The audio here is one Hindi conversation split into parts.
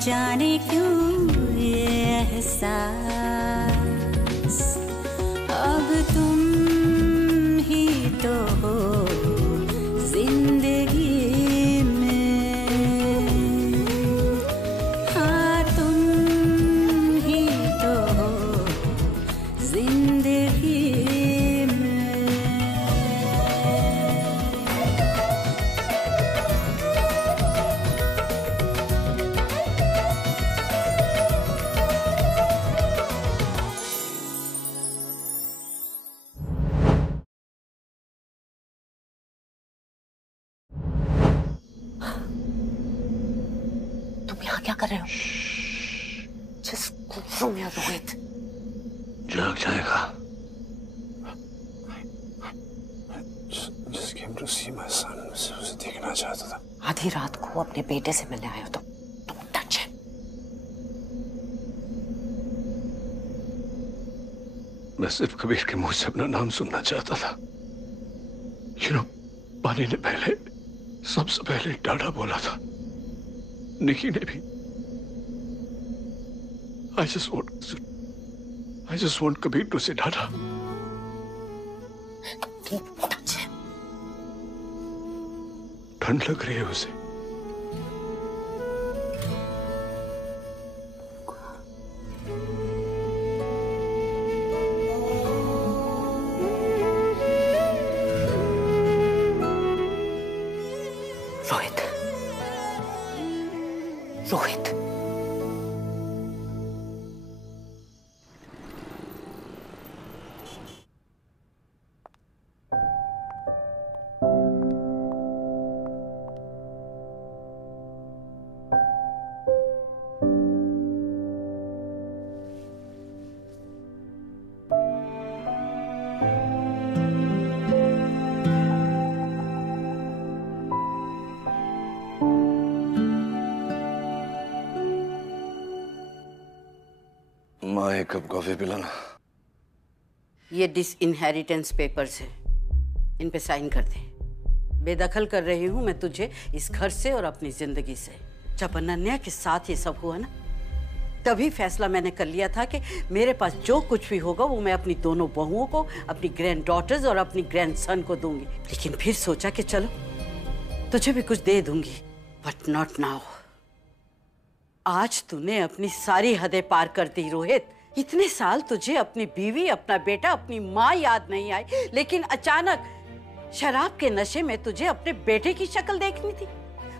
जाने क्यों ये एहसास, अब तुम ही तो हो जिंदगी में। हाँ तुम ही तो हो जिंदगी में। क्या कर रहे हो? Just go from here, Rohit. जाग जाएगा। Just came to see my son. उसे देखना चाहता था। आधी रात को अपने बेटे से मिलने आए हो तो don't touch him। मैं सिर्फ कबीर के मुंह से अपना नाम सुनना चाहता था। पानी ने पहले, सबसे पहले डाडा बोला था, निकी ने भी। I just want Kabir to say Dada. ठंड लग रही है उसे। रोहित, रोहित, माँ एक कप कॉफी पिलाना। ये डिसइनहेरिटेंस पेपर्स है, इन पे साइन कर दे। बेदखल कर रही हूँ मैं तुझे इस घर से और अपनी जिंदगी से। जब अनन्या के साथ ये सब हुआ ना, तभी फैसला मैंने कर लिया था कि मेरे पास जो कुछ भी होगा वो मैं अपनी दोनों बहुओं को, अपनी ग्रैंड डॉटर्स और अपनी ग्रैंड सन को दूंगी। लेकिन फिर सोचा कि चलो तुझे भी कुछ दे दूंगी, बट नॉट नाउ। आज तूने अपनी सारी हदें पार कर दी रोहित। इतने साल तुझे अपनी बीवी, अपना बेटा, अपनी माँ याद नहीं आई, लेकिन अचानक शराब के नशे में तुझे अपने बेटे की शक्ल देखनी थी।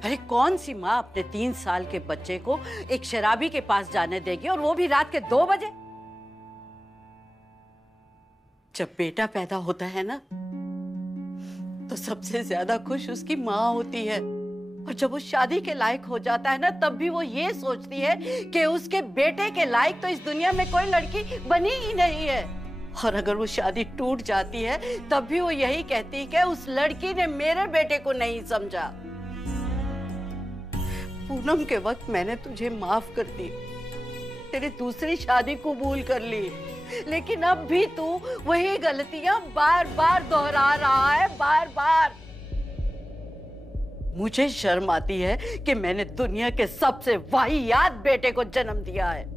अरे कौन सी माँ अपने 3 साल के बच्चे को एक शराबी के पास जाने देगी, और वो भी रात के 2 बजे? जब बेटा पैदा होता है ना, तो सबसे ज्यादा खुश उसकी माँ होती है, और जब वो शादी के लायक हो जाता है ना, तब भी वो ये सोचती है कि उसके बेटे के लायक तो इस दुनिया में कोई लड़की बनी ही नहीं है। और अगर वो शादी टूट जाती है, तब भी वो यही कहती है कि उस लड़की ने मेरे बेटे को नहीं समझा। पूनम के वक्त मैंने तुझे माफ कर दी, तेरी दूसरी शादी कबूल कर ली, लेकिन अब भी तू वही गलतियां बार बार दोहरा रहा है, बार बार। मुझे शर्म आती है कि मैंने दुनिया के सबसे वाहियात बेटे को जन्म दिया है।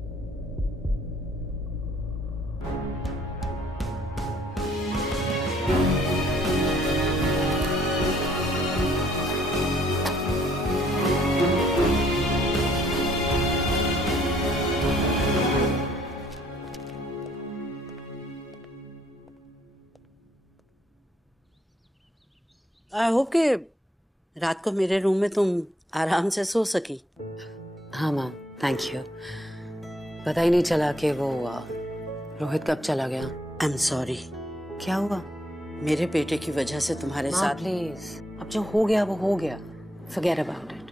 आई होप कि रात को मेरे रूम में तुम आराम से सो सकी। हाँ माँ, थैंक यू। पता ही नहीं चला कि वो रोहित कब चला गया। I am sorry. क्या हुआ? मेरे बेटे की वजह से तुम्हारे साथ। प्लीज, अब जो हो गया वो हो गया, फॉरगेट अबाउट इट।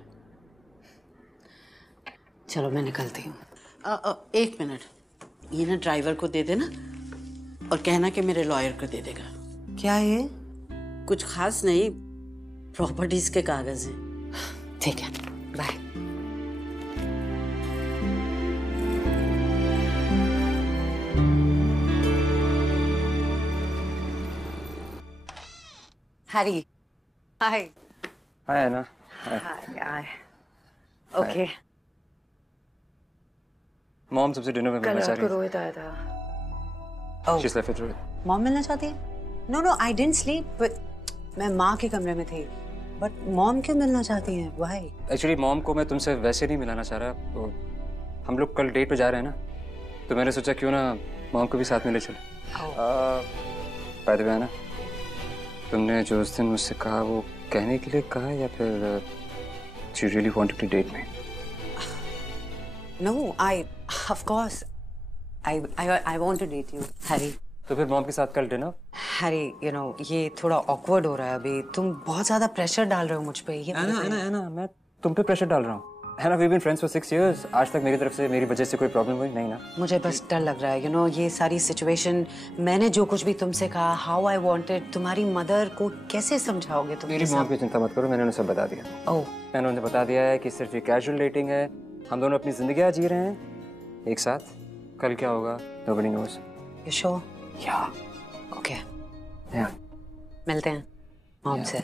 चलो मैं निकलती हूँ। 1 मिनट, ये ना ड्राइवर को दे देना और कहना कि मेरे लॉयर को दे देगा। क्या ये? कुछ खास नहीं, प्रॉपर्टीज के कागज हैं। ठीक है, bye. Harry. Hi. Hi, Anna. Hi. Okay. Mom सबसे डिनर में मिलना चाह रही है। रोहित आया था। She's left with Rohit. Mom मिलना चाहती है? No I didn't sleep, but मैं माँ के कमरे में थी। बट मॉम क्यों मिलना चाहती हैं? व्हाई? एक्चुअली मॉम को मैं तुमसे वैसे नहीं मिलाना चाह रहा, तो हम लोग कल डेट पे जा रहे हैं ना, तो मैंने सोचा क्यों ना मॉम को भी साथ में ले चले। बाय द वे ना, तुमने जो उस दिन मुझसे कहा वो कहने के लिए कहा या फिर you really wanted to date me? No, of course, I want to date you, Harry. तो फिर मॉम के साथ कल डिनर? हैरी, यू नो ये थोड़ा ऑकवर्ड हो रहा है अभी। तुम बहुत ज्यादा प्रेशर डाल रहे हो मुझ पे। ये ना, मैं तुम पे प्रेशर डाल रहा हूँ। है ना, we've been friends for 6 years. आज तक मेरी तरफ से मेरी वजह से कोई प्रॉब्लम हुई नहीं ना? मुझे बस डर लग रहा है, यू नो ये सारी सिचुएशन, मैंने जो कुछ भी तुमसे कहा, हाउ आई वांटेड, तुम्हारी मदर को कैसे समझाओगे तुम? मेरी मॉम की चिंता मत करो, मैंने उन्हें सब बता दिया। ओह, मैंने उन्हें बता दिया है कि सिर्फ ये कैजुअल डेटिंग है, हम दोनों अपनी जिंदगी जी रहे हैं एक साथ। कल क्या होगा nobody knows. You sure? या ओके, या मिलते हैं मॉम से।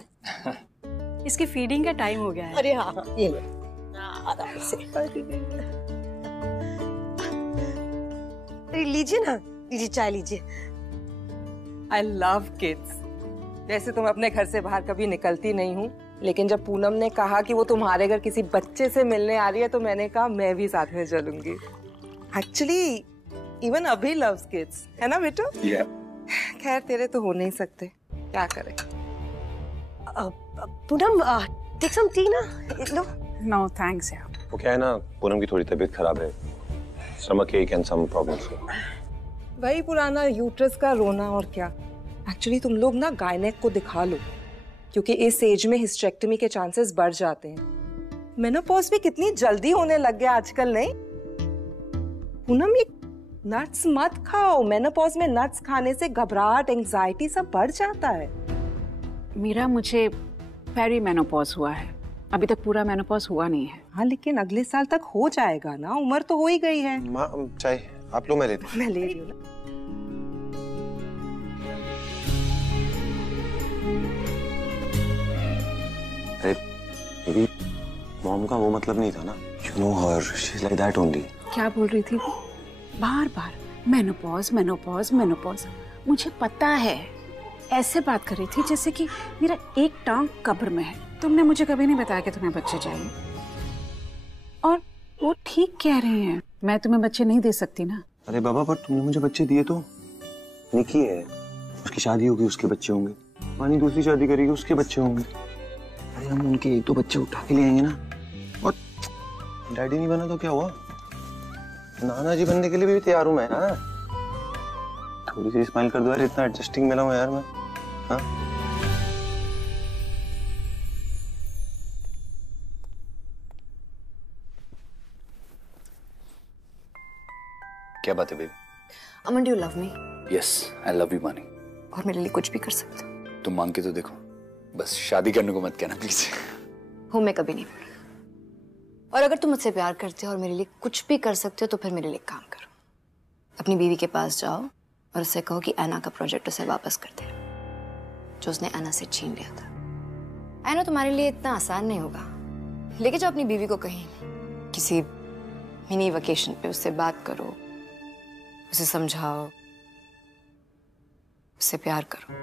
इसकी फीडिंग का टाइम हो गया है। अरे हाँ, ये लो आराम से। लीजिए ना, लीजिए चाय लीजिए। I love kids. वैसे तो मैं अपने घर से बाहर कभी निकलती नहीं हूँ, लेकिन जब पूनम ने कहा कि वो तुम्हारे घर किसी बच्चे से मिलने आ रही है, तो मैंने कहा मैं भी साथ में चलूंगी। एक्चुअली इवन अभी लव्स किड्स, है ना बेटा? खैर तेरे तो हो नहीं सकते, क्या करें। पूनम, टेक सम टी ना, लो। नो थैंक्स यार। वो क्या है ना, पूनम की थोड़ी तबीयत खराब है, स्टमक एक एंड सम प्रॉब्लम्स। वही पुराना यूट्रस का रोना और क्या। एक्चुअली तुम लोग ना गायनेक को दिखा लो, क्योंकि इस एज में हिस्टेरेक्टमी के चांसेस बढ़ जाते हैं। मेनोपॉज भी कितनी जल्दी होने लग गया आजकल, नहीं? पूनम ये नट्स मत खाओ, मेनोपॉज में नट्स खाने से घबराहट, एंजाइटी सब बढ़ जाता है। मीरा, मुझे पेरी मेनोपॉज हुआ है, अभी तक पूरा मेनोपॉज हुआ नहीं है। हाँ, लेकिन अगले साल तक हो जाएगा ना, उम्र तो हो ही गई है। माँ चाय आप लो, मैं लेती हूँ। मैं ले रही हूँ ना। अरे मेरी मॉम का वो मतलब नहीं था ना, you know her, she's like that only. क्या बोल रही थी वो? बार बार मेनोपॉज मेनोपॉज मेनोपॉज। मुझे पता है, ऐसे बात कर रही थी जैसे कि मेरा एक टांग कब्र में है। तुमने मुझे कभी नहीं बताया कि तुम्हें बच्चे चाहिए, और वो ठीक कह रही हैं। मैं तुम्हें बच्चे नहीं दे सकती ना। अरे बाबा, पर तुमने मुझे बच्चे दिए तो। निकी है, उसकी शादी होगी, उसके बच्चे होंगे। मानी दूसरी शादी करेगी, उसके बच्चे होंगे। अरे हम उनके एक दो बच्चे उठा के ले आएंगे ना। और डैडी नहीं बना तो क्या हुआ, नाना जी बनने के लिए भी तैयार हूं मैं। हाँ, थोड़ी सी स्माइल कर दो यार, इतना एडजस्टिंग मिला हूं यार मैं। हाँ, क्या बात है baby? Aman, do you love me? Yes, I love you मानी। और मेरे लिए कुछ भी कर सकते हो? तुम मांग के तो देखो, बस शादी करने को मत कहना प्लीज। हूँ मैं कभी नहीं बोल। और अगर तुम मुझसे प्यार करते हो और मेरे लिए कुछ भी कर सकते हो, तो फिर मेरे लिए काम करो। अपनी बीवी के पास जाओ और उससे कहो कि ऐना का प्रोजेक्ट उसे वापस कर दे, जो उसने ऐना से छीन लिया था। आई नो तुम्हारे लिए इतना आसान नहीं होगा, लेकिन जाओ अपनी बीवी को कहीं किसी मिनी वेकेशन पे उससे बात करो, उसे समझाओ, उससे प्यार करो,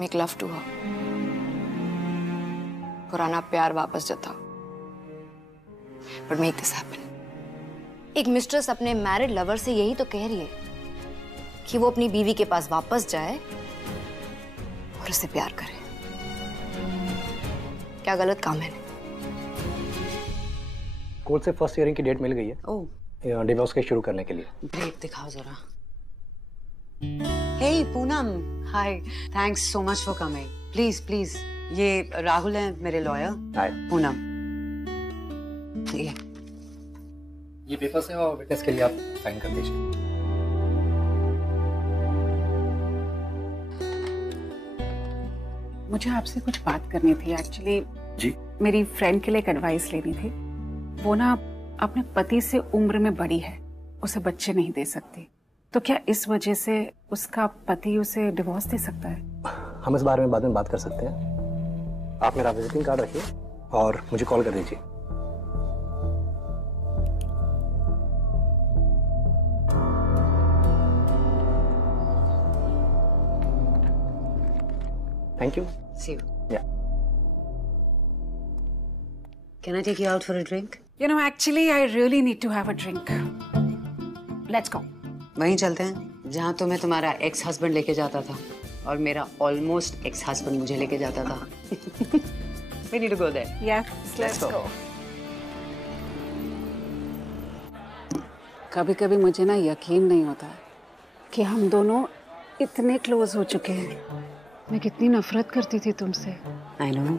मेक लव टू हर, पुराना प्यार वापस जताओ। But make this happen. एक मिस्ट्रेस अपने मैरिड लवर से यही तो कह रही है कि वो अपनी बीवी के पास वापस जाए और उससे प्यार करे। क्या गलत काम है? कोर्ट से फर्स्ट हियरिंग की डेट मिल गई है। ओह, डिवोर्स केस शुरू करने के लिए। ग्रेट, दिखाओ जरा। Hey Poonam, hi, thanks so much for coming. Please please, ये राहुल है मेरे लॉयर। हाय पूनम, ये पेपर्स है और विटनेस के लिए आप साइन कर दीजिए। मुझे आपसे कुछ बात करनी थी एक्चुअली। जी? मेरी फ्रेंड के लिए एक एडवाइस लेनी थी। वो ना अपने पति से उम्र में बड़ी है, उसे बच्चे नहीं दे सकती, तो क्या इस वजह से उसका पति उसे डिवोर्स दे सकता है? हम इस बारे में बाद में बात कर सकते हैं। आप मेरा विजिटिंग कार्ड रखिए और मुझे कॉल कर दीजिए। Thank you. See you. Yeah. Can I take you out for a drink? You know, actually, I really need to have a drink. Let's go. वहीं चलते हैं जहाँ तुम्हें तुम्हारा एक्स हस्बैंड लेके जाता था और मेरा ऑलमोस्ट एक्स हस्बैंड मुझे लेके जाता था. We need to go there. Yeah, let's go. कभी-कभी मुझे ना यकीन नहीं होता कि हम दोनों इतने क्लोज हो चुके हैं. मैं कितनी नफरत करती थी तुमसे. I know.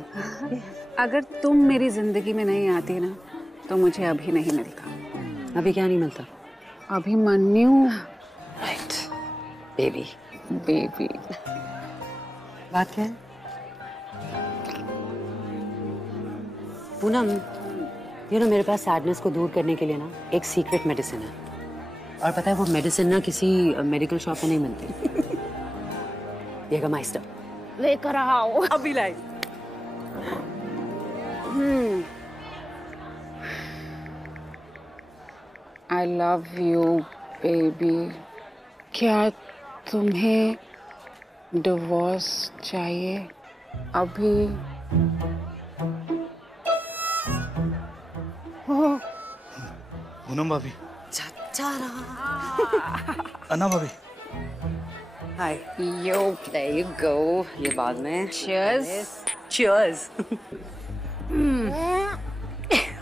अगर तुम मेरी जिंदगी में नहीं आती ना तो मुझे अभी नहीं मिलता. अभी क्या नहीं मिलता? अभिमन्यु. Right. Baby. बेबी. बात क्या है? पूनम, you know, मेरे पास सैडनेस को दूर करने के लिए ना एक सीक्रेट मेडिसिन है. और पता है वो मेडिसिन ना किसी मेडिकल शॉप में नहीं मिलती. Jägermeister. लेकर आओ. अभी लाई. I love you, baby. क्या तुम्हें डिवोर्स चाहिए अभी? पूनम भाभी. जा रहा. अन्ना भाभी. Hi. Yo, there you go. ये बाद में. Cheers. Cheers.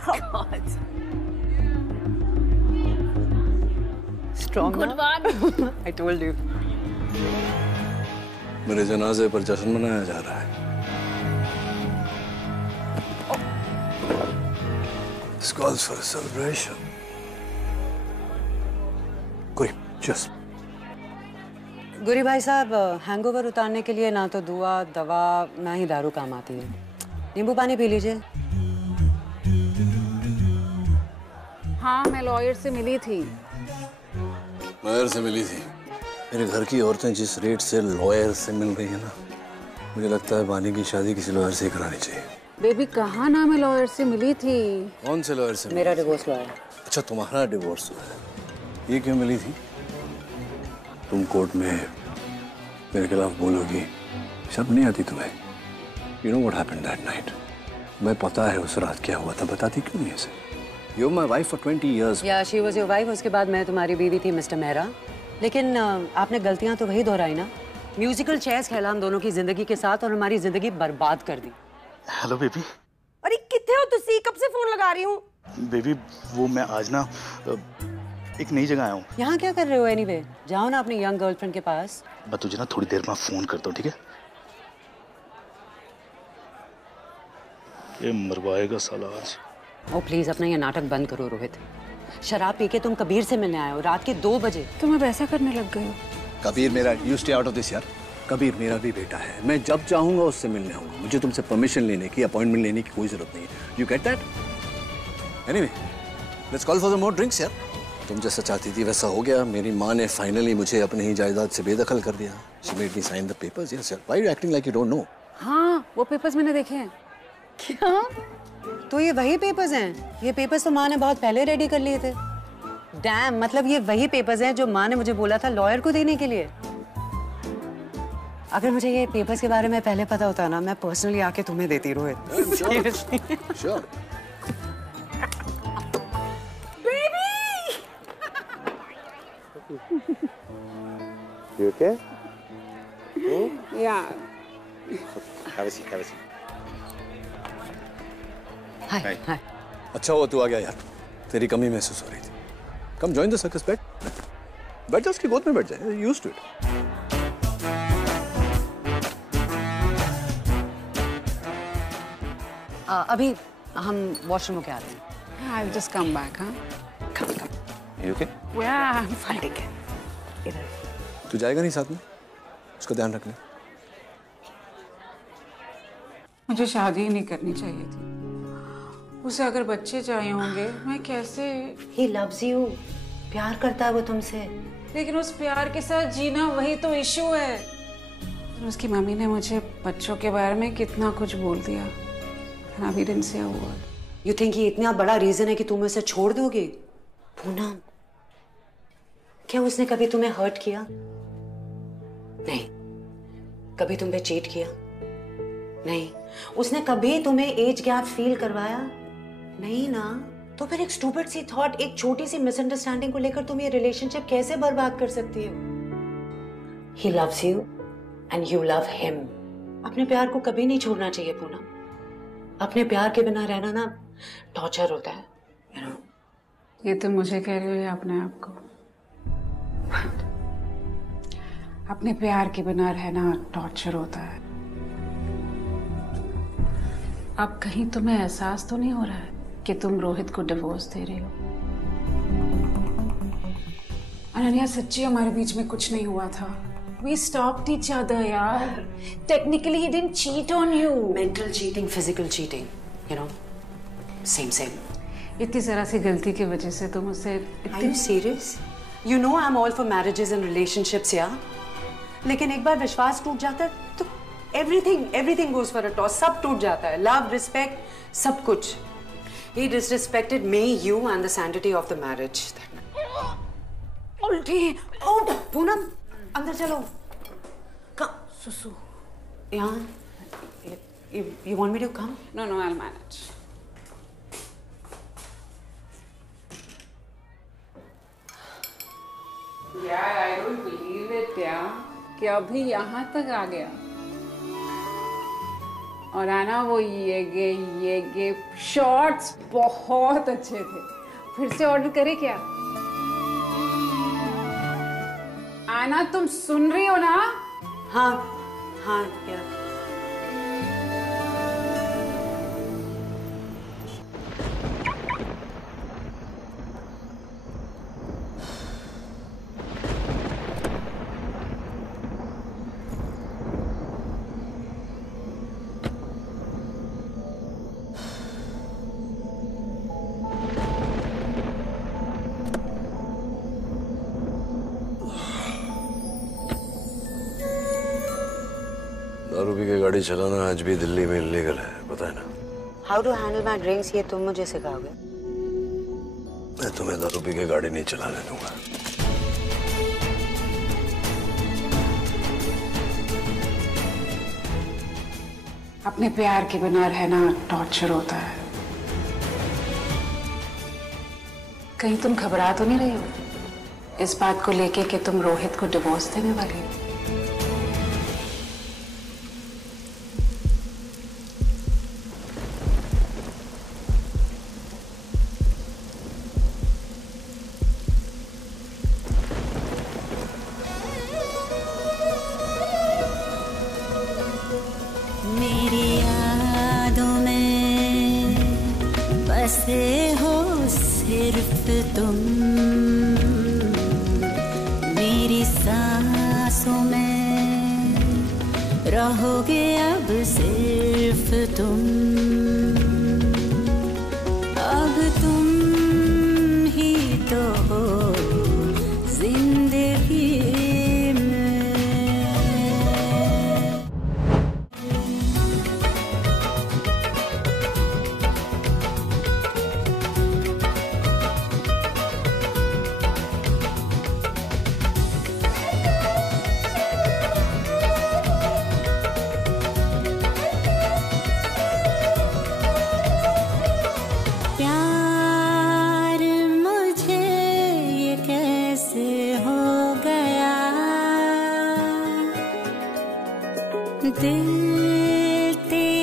God. Strong. Good one. I told you. मेरे जनाजे पर जश्न मनाया जा रहा है. This calls for a celebration. Great. Cheers. गुरी भाई साहब, हैंगओवर उतारने के लिए ना तो दुआ दवा ना ही दारू काम आती है. नींबू पानी पी लीजिए. हाँ, मैं लॉयर से मिली थी. लॉयर से मिली थी? मेरे घर की औरतें जिस रेट से लॉयर से मिल रही है ना, मुझे लगता है बानी की शादी किसी लॉयर से ही करानी चाहिए. बेबी, कहाँ ना मैं लॉयर से मिली थी. कौन से लॉयर से? मेरा डिवोर्स लॉयर. अच्छा, तुम्हारा डिवोर्स हुआ है. ये क्यों मिली थी? तुम कोर्ट में मेरे खिलाफ बोलोगी, शर्म नहीं आती तुम्हें? You know what happened that night? मैं पता है उस रात क्या हुआ था, बताती क्यों नहीं ऐसे? You're my wife for 20 years. Yeah, she was your wife. उसके बाद मैं तुम्हारी बीवी थी, मिस्टर मेहरा. लेकिन आपने गलतियां तो वही दोहराई ना. म्यूजिकल चेयर्स खेला हम दोनों की जिंदगी के साथ और हमारी जिंदगी बर्बाद कर दी. Hello baby. अरे कितने हो तुसी? कब से फोन लगा रही हूँ. बेबी, वो मैं आज ना एक नई जगह आया हूँ. यहाँ क्या कर रहे हो? एनीवे, जाओ ना अपनी यंग गर्लफ्रेंड के पास. मैं तुझे ना थोड़ी देर में फोन करता हूँ, ठीक है? ये मरवाएगा साला आज. ओ प्लीज, अपना ये नाटक बंद करो रोहित. शराब पी के तुम कबीर से मिलने आए हो रात के 2 बजे. तुम अब ऐसा करने लग गए हो. कबीर मेरा, you stay out of this यार. कबीर मेरा भी बेटा है. मैं जब चाहूंगा उससे मिलने आऊंगा. मुझे तुमसे परमिशन लेने की, अपॉइंटमेंट लेने की कोई जरूरत नहीं है. You get that? Anyway, let's call for some more drinks यार. तुम जैसा चाहती थी वैसा हो गया. मेरी माँ ने फाइनली मुझे अपनी ही जायदाद से बेदखल कर दिया. She made me sign the papers. Yes sir. Why are you acting like you don't know? हाँ, वो पेपर्स मैंने देखे हैं. क्या? तो ये वही पेपर्स हैं? ये पेपर्स तो माँ ने बहुत पहले रेडी कर लिए थे. डैम, मतलब ये वही पेपर्स हैं जो माँ ने मुझे बोला था लॉयर को देने के लिए. अगर मुझे ये पेपर्स के बारे में पहले पता होता ना, मैं पर्सनली आके तुम्हें देती Rohit. Sure. You okay? Yeah. Have a seat. Have a seat. हाय हाय. अच्छा हुआ तू आ गया यार. तेरी कमी महसूस हो रही थी. Come join the circus. बैठ जा, उसकी गोद में बैठ जा. Used to it. अभी हम वॉशरूम के आ रहे हैं. I'll just come back, huh? Come. You okay? Yeah, I'm fine. तू जाएगा नहीं साथ में? उसका ध्यान रखना. मुझे शादी ही नहीं करनी चाहिए थी. उसे अगर बच्चे चाहिए होंगे, मैं कैसे? He loves you. प्यार करता है वो तुमसे. लेकिन उस प्यार के साथ जीना वही तो इशू है. उसकी मम्मी ने मुझे बच्चों के बारे में कितना कुछ बोल दिया. And I didn't say a word. You think ये इतना बड़ा रीजन है कि तुम उसे छोड़ दोगे? पूनम, क्या उसने कभी तुम्हें हर्ट किया? नहीं. कभी तुम पे चीट किया? नहीं, उसने कभी तुम्हें एज गैप फील करवाया? नहीं ना। तो फिर एक स्टूपिड सी थॉट, एक छोटी सी मिसअंडरस्टैंडिंग को लेकर तुम ये रिलेशनशिप कैसे बर्बाद कर सकती हो? He loves you and you love him. अपने प्यार को कभी नहीं छोड़ना चाहिए पूनम। अपने प्यार के बिना रहना ना टॉर्चर होता है, you know? ये तो मुझे कह रही हो या अपने आप को? अपने प्यार के बिना रहना टॉर्चर होता है। अब कहीं तुम्हें एहसास तो नहीं हो रहा है कि तुम रोहित को डिवोर्स दे रही हो? अनन्या, सच्ची हमारे बीच में कुछ नहीं हुआ था। We stopped each other, यार। Technically, he didn't cheat on you. Mental cheating, physical cheating, you know, same. इतनी जरा सी गलती की वजह से तुम उससे। Are you serious? You know I'm all for marriages and relationships, yeah? लेकिन एक बार विश्वास टूट जाता है तो everything goes for a toss. सब टूट जाता है। Love, respect, सब कुछ। He disrespected me, you, and the sanctity of the marriage. उल्टी। Oh, पूनम, अंदर चलो। सुसु। यहाँ। You want me to come? No, I'll manage. यार, I don't believe it, यार, कि अभी यहाँ तक आ गया। और आना, वो ये शॉर्ट्स बहुत अच्छे थे। फिर से ऑर्डर करे क्या? आना, तुम सुन रही हो ना? हाँ यार। दारू पी के गाड़ी चलाना आज भी दिल्ली में इलीगल है, पता है ना? How to handle my drinks, ये तुम मुझे सिखाओगे? मैं तुम्हें दारू पी के गाड़ी नहीं चलाने दूंगा। अपने प्यार के बिना रहना टॉर्चर होता है। कहीं तुम घबरा तो नहीं रही हो इस बात को लेके कि तुम रोहित को डिवोर्स देने वाली हो? बसे हो सिर्फ तुम, मेरी सांसों में रहोगे अब सिर्फ तुम। अब तुम ही तो हो जिंदगी दिल तेरा